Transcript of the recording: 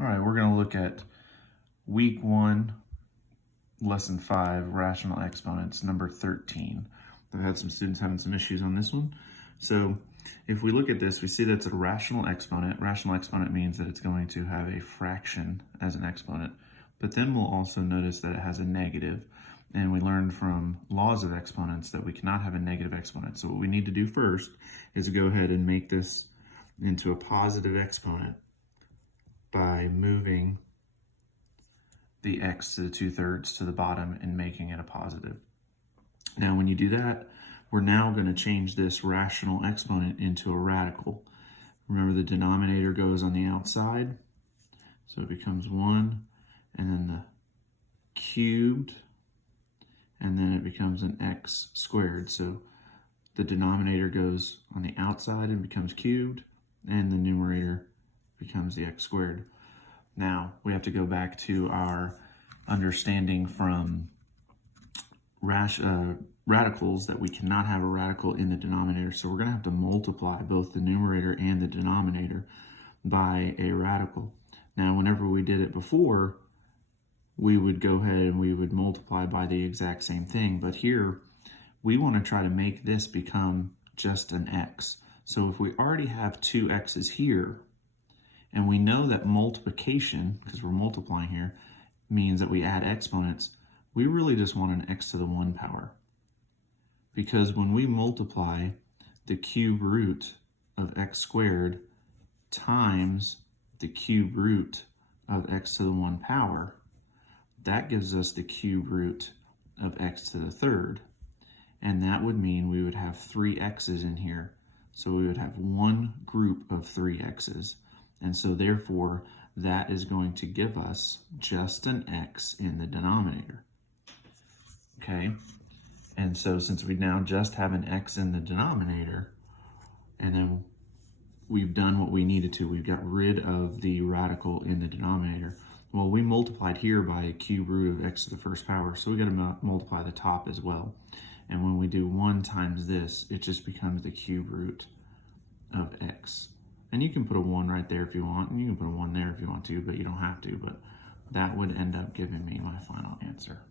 All right, we're going to look at week 1, lesson 5, rational exponents, number 13. I've had some students having some issues on this one. So if we look at this, we see that's a rational exponent. Rational exponent means that it's going to have a fraction as an exponent. But then we'll also notice that it has a negative. And we learned from laws of exponents that we cannot have a negative exponent. So what we need to do first is go ahead and make this into a positive exponent by moving the x to the 2/3 to the bottom and making it a positive. Now when you do that, we're now going to change this rational exponent into a radical. Remember, the denominator goes on the outside, so it becomes 1, and then the cubed, and then it becomes an x squared. So the denominator goes on the outside and becomes cubed, and the numerator becomes the x squared. Now we have to go back to our understanding from radicals that we cannot have a radical in the denominator. So we're going to have to multiply both the numerator and the denominator by a radical. Now whenever we did it before, we would go ahead and we would multiply by the exact same thing. But here we want to try to make this become just an x. So if we already have 2 x's here, and we know that multiplication, because we're multiplying here, means that we add exponents, we really just want an x to the 1 power. Because when we multiply the cube root of x squared times the cube root of x to the 1 power, that gives us the cube root of x to the 3rd. And that would mean we would have 3 x's in here. So we would have one group of 3 x's. And so therefore, that is going to give us just an x in the denominator. Okay, and so since we now just have an x in the denominator, and then we've done what we needed to, we've got rid of the radical in the denominator. Well, we multiplied here by a cube root of x to the 1st power, so we got to multiply the top as well. And when we do 1 times this, it just becomes the cube root of x. And you can put a 1 right there if you want, and you can put a 1 there if you want to, but you don't have to. But that would end up giving me my final answer.